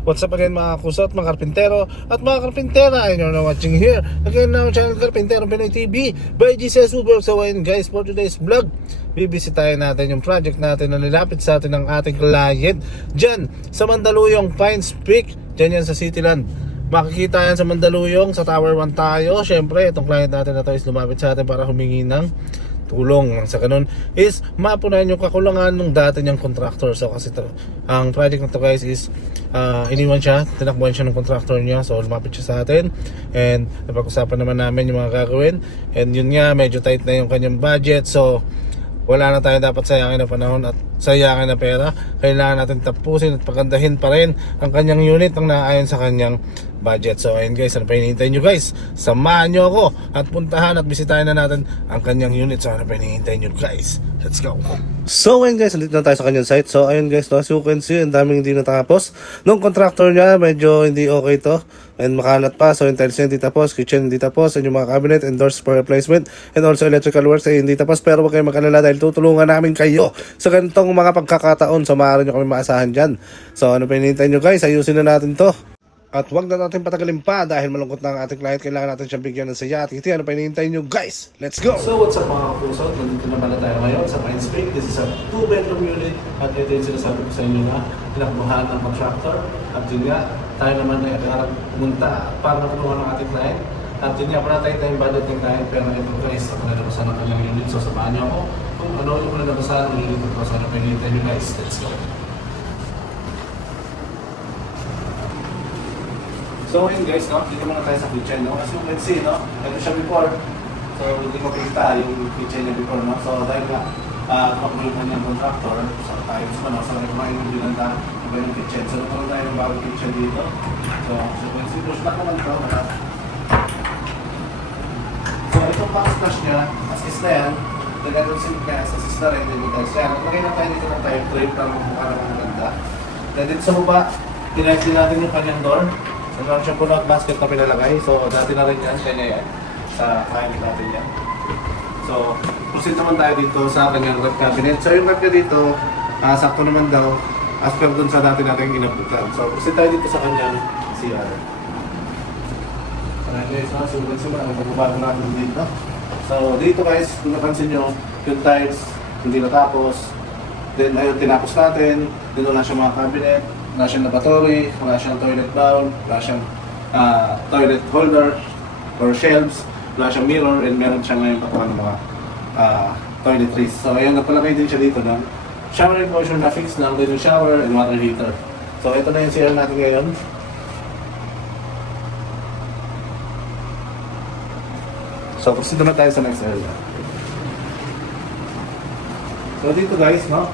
What's up again mga kusot, mga karpintero at mga karpintera, and you're now watching here again now channel Karpintero Pinoy TV by Jesus Uber. So ayun guys, for today's vlog, bibisitahin natin yung project natin na nilapit sa atin ng ating client dyan sa Mandaluyong Pines Peak, dyan yan sa Cityland. Makikita yan sa Mandaluyong, sa Tower 1 tayo. Syempre, itong client natin na to is lumapit sa atin para humingi ng tulong. Sa ganun is mapunan yung kakulangan ng dati niyang contractor. So kasi ang project na to guys is iniwan siya, tinakbuhan siya ng contractor niya. So lumapit siya sa atin and napag-usapan naman namin yung mga gagawin. And yun nga, medyo tight na yung kanyang budget. So wala na tayo dapat sayangin na panahon at sayangin na pera. Kailangan natin tapusin at pagandahin pa rin ang kanyang unit ng naayon sa kanyang budget. So ayun guys, ano pa hinihintay nyo guys? Samahan nyo ako at puntahan at bisitahin na natin ang kanyang unit. So ano pa hinihintay nyo guys? Let's go! So ayun guys, ulit na tayo sa kanyang site. So ayun guys, as you can see, ang daming hindi natapos. Nung contractor niya, medyo hindi okay to and makalat pa. So yung tiles niya hindi tapos, kitchen hindi tapos, and yung mga cabinet and doors for replacement, and also electrical works ay hindi tapos. Pero huwag kayong mag-alala dahil tutulungan namin kayo sa ganitong mga pagkakataon. So maaari nyo kami maasahan dyan. So ano pa hinihintay nyo guys? Ayusin na natin to. At wag na natin patagalin pa dahil malungkot na ang ating client. Kailangan natin siyang bigyan ng saya. At ano pa hinihintay nyo guys? Let's go! So what's up mga kapuso? Nandito naman na tayo ngayon sa Pines Peak. This is a 2-bedroom unit. At ito yung sinasabi ko sa inyo na tinakbuhan ng contractor. At yun nga, tayo naman ay pumunta para matulungan ng ating client. At yun nga, panatay tayong budget ng client. Pero ito guys, ako nalabasan ng kanyang unit. So samahan niyo ako kung ano yung nalabasan ng unit ko. So ano pa hinihintay nyo guys? Let's go! So ngayon guys, no, dito muna tayo sa kitchen, no? As you can see, no, ito siya before. So hindi mo makikita yung kitchen niya before, no? So dahil nga, tumakbo po niyang contractor, so tayo sa no? So kumain yung binanda ng kitchen. So nagkaroon tayo ng bagong kitchen dito. So as you can see, push back naman ito. So itong backsplash niya, as is na yan, nagkaroon sink niya, as is na rin, din yung tiles. Kaya naglagay na tayo dito ng time frame para mukha naman maganda. Then dito sa baba, kinect din natin yung kanyang door. Meron siyang puno at basket na pinalagay. So, dati na rin yan. Kanya yan. Sa client natin yan. So, proceed naman tayo dito sa kanyang rep cabinet. So, yung rep niya dito, sakto naman daw as per dun sa dati natin inabutan. So, proceed tayo dito sa kanyang CR. Alright guys, sumunod sila. Ang pagbabago natin dito. So, dito guys, kung napansin nyo, yung tiles hindi natapos. Then, ayun, tinapos natin. Dito na siya mga cabinet. Wala siyang lavatory, wala siyang toilet bowl, wala siyang toilet holder or shelves, wala siyang mirror, and meron siyang ngayon patukan ng mga toiletries. So ayun, nagpalagay din siya dito ng shower enclosure na fix lang, din yung shower and water heater. So ito na yung CR natin ngayon. So proceed naman tayo sa next area. So dito guys, no?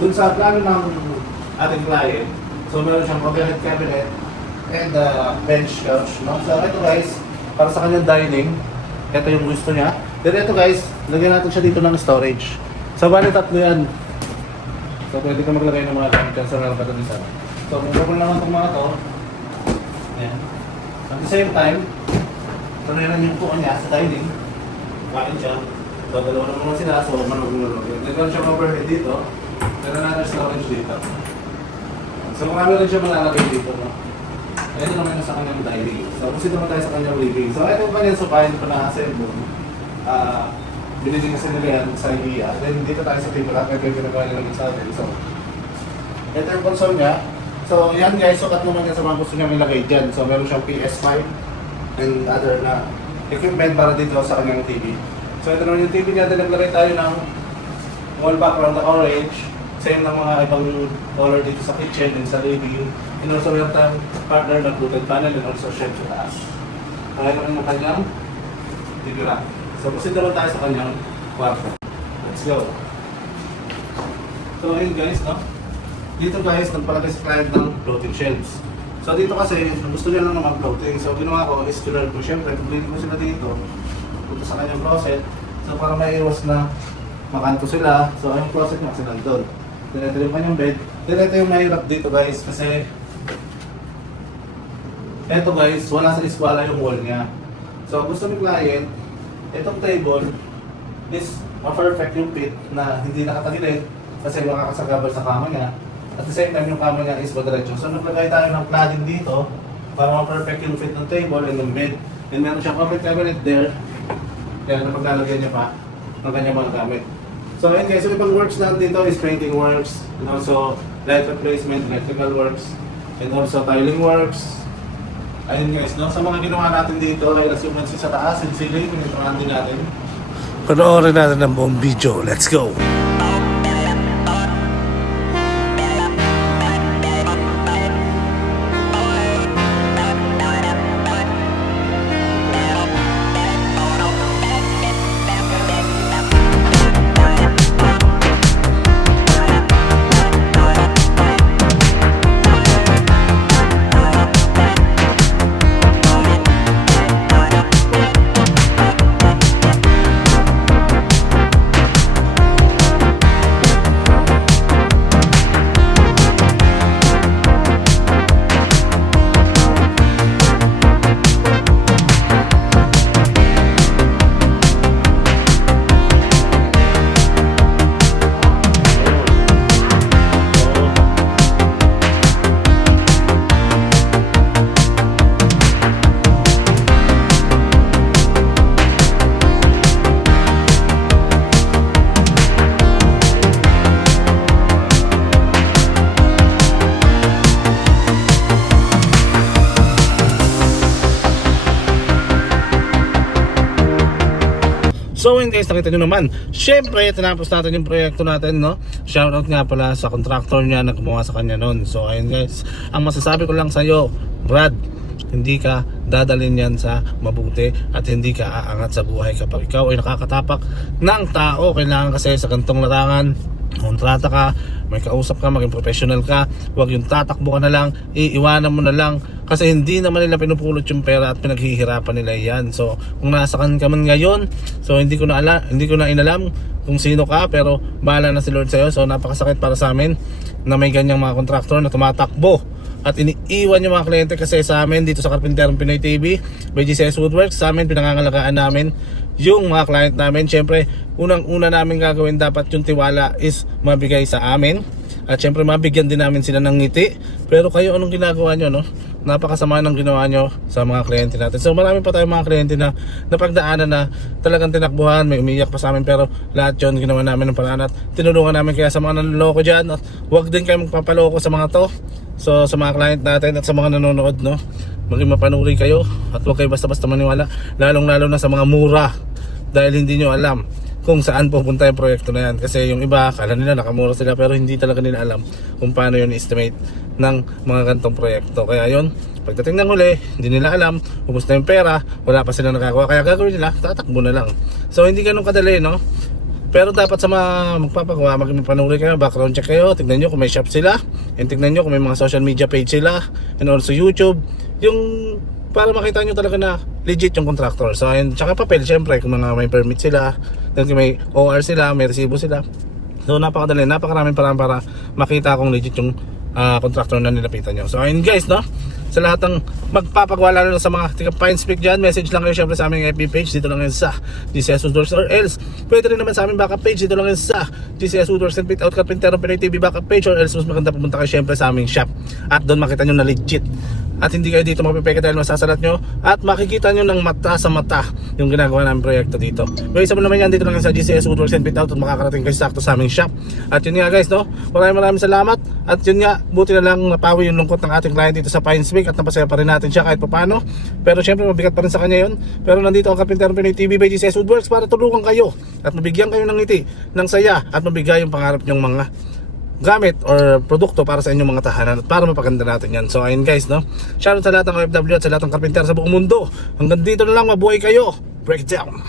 Dun sa plano ng ating client, so meron siyang overhead cabinet and bench couch, no? So ito guys, para sa kanyang dining, ito yung gusto niya. Then ito guys, lagyan natin siya dito ng storage. So bali tatlo yan. So pwede ka maglagay ng mga gamit yan sa meron ka dito. So kung naman itong mga to, ayan. At the same time, ito na yan yung puan niya sa dining. Kain siya. So dalawa naman sila, so manugulog. Lagyan siya overhead dito. Meron natin storage dito. So marami rin siya malalagay dito, no? Ito naman yung sa kanyang dining. So proceed naman tayo sa kanyang living. So ito yung kanyang sofa, hindi pa na-assemble. Binili kasi nila yan sa IKEA. Then dito tayo sa table at ito yung ginagawa nila sa atin. So ito yung console niya. So yan guys, sukat naman yan sa mga gusto niya ilagay dyan. So meron siyang PS5 and other na equipment para dito sa kanyang TV. So ito naman yung TV niya. Then naglagay tayo ng wall background na orange. Same ng mga ibang color dito sa kitchen and sa living. And also meron tayong partner na fluted panel and also shelf sa taas. Kaya naman yung kanyang TV rack. So proceed naman tayo sa kanyang kwarto. Let's go! So ayun guys, no? Dito guys, nagpalagay sa client ng floating shelves. So dito kasi, gusto niya lang naman floating. So ginawa ko is kinarl ko. Siyempre, pag-blend ko sila dito, punta sa kanyang closet. So para maiwas na makanto sila. So yung closet niya kasi nandun. Then ito yung kanyang bed. Then ito yung mahirap dito guys kasi ito guys, wala sa eskwala yung wall niya. So gusto ni client, itong table is ma-perfect yung fit na hindi nakatagilid kasi makakasagabal sa kama niya. At the same time, yung kama niya is madiretso. So naglagay tayo ng cladding dito para ma-perfect yung fit ng table and ng bed. And meron siyang open cabinet there. Kaya na paglalagyan niya pa ng kanyang mga gamit. So ayun guys, so ibang works natin dito is painting works, and also light replacement, electrical works, and also tiling works. Ayun guys, no? Sa mga ginawa natin dito, ay nasuman sa taas and ceiling, piniturahan din natin. Panoorin natin ang buong video. Let's go! So yun guys, nakita nyo naman, syempre tinapos natin yung proyekto natin, no? Shoutout nga pala sa contractor niya na gumawa sa kanya nun. So ayun guys, ang masasabi ko lang sa'yo, Brad, hindi ka dadalhin yan sa mabuti at hindi ka aangat sa buhay kapag ikaw ay nakakatapak ng tao. Kailangan kasi sa gantong larangan, kontrata ka, may kausap ka, maging professional ka. Huwag yung tatakbo ka na lang, iiwanan mo na lang, kasi hindi naman nila pinupulot yung pera at pinaghihirapan nila yan. So kung nasa kan ka man ngayon, so hindi ko na inalam kung sino ka, pero bahala na si Lord sa'yo. So napakasakit para sa amin na may ganyang mga kontraktor na tumatakbo at iniiwan yung mga kliyente. Kasi sa amin dito sa Carpinterong Pinoy TV by GCS Woodworks, sa amin pinangangalagaan namin yung mga client namin. Syempre unang-una namin gagawin, dapat yung tiwala is mabigay sa amin, at syempre mabigyan din namin sila ng ngiti. Pero kayo, anong ginagawa nyo, no? Napakasama ng ginawa nyo sa mga kliyente natin. So marami pa tayong mga kliyente na napagdaanan na talagang tinakbuhan, may umiyak pa sa amin, pero lahat yun ginawa namin ng paraan at tinulungan namin. Kaya sa mga nanloloko dyan, at huwag din kayo magpapaloko sa mga to. So sa mga client natin at sa mga nanonood, no, maging mapanuri kayo at huwag kayo basta-basta maniwala, lalong-lalo na sa mga mura, dahil hindi nyo alam kung saan pupunta yung proyekto na yan. Kasi yung iba, kala nila nakamura sila, pero hindi talaga nila alam kung paano yun estimate ng mga gantong proyekto. Kaya yun, pagdating ng huli, hindi nila alam, ubos na yung pera, wala pa silang nakagawa. Kaya gagawin nila, tatakbo na lang. So hindi ganun kadali, no? Pero dapat sa mga magpapagawa, magpanuri kayo, background check kayo, tignan nyo kung may shop sila, and tignan nyo kung may mga social media page sila, and also YouTube, yung para makita nyo talaga na legit yung contractor. So ayun, tsaka papel, syempre, kung mga may permit sila, kung may OR sila, may resibo sila. So napakadali, napakaraming parang para makita kung legit yung contractor na nilapitan nyo. So ayun guys, no? Sa lahat ng magpapagawa, lalo na sa mga tiga Pines Peak dyan, message lang kayo syempre sa aming FB page, dito lang yun sa GCS Woodworks, or else pwede rin naman sa aming backup page, dito lang yun sa GCS Woodworks and Fit Out Carpinterong Pinoy TV backup page, or else mas maganda pumunta kayo syempre sa aming shop at doon makita nyo na legit. At hindi kayo dito mapipeke dahil masasalat nyo, at makikita nyo ng mata sa mata yung ginagawa namin proyekto dito. Pero isa mo naman yan, dito lang sa GCS Woodworks and Fit Out at makakarating kayo sakto sa aming shop. At yun nga guys, no, maraming salamat. At yun nga, buti na lang napawi yung lungkot ng ating client dito sa Pines Peak at napasaya pa rin natin siya kahit paano. Pero syempre mabigat pa rin sa kanya yun. Pero nandito ang Carpinterong Pinoy TV by GCS Woodworks para tulungan kayo at mabigyan kayo ng ngiti, ng saya, at mabigay yung pangarap nyong mga gamit or produkto para sa inyong mga tahanan at para mapaganda natin yan. So ayun guys, no, shoutout sa lahat ng OFW at sa lahat ng karpintero sa buong mundo. Hanggang dito na lang, mabuhay kayo. Break it down.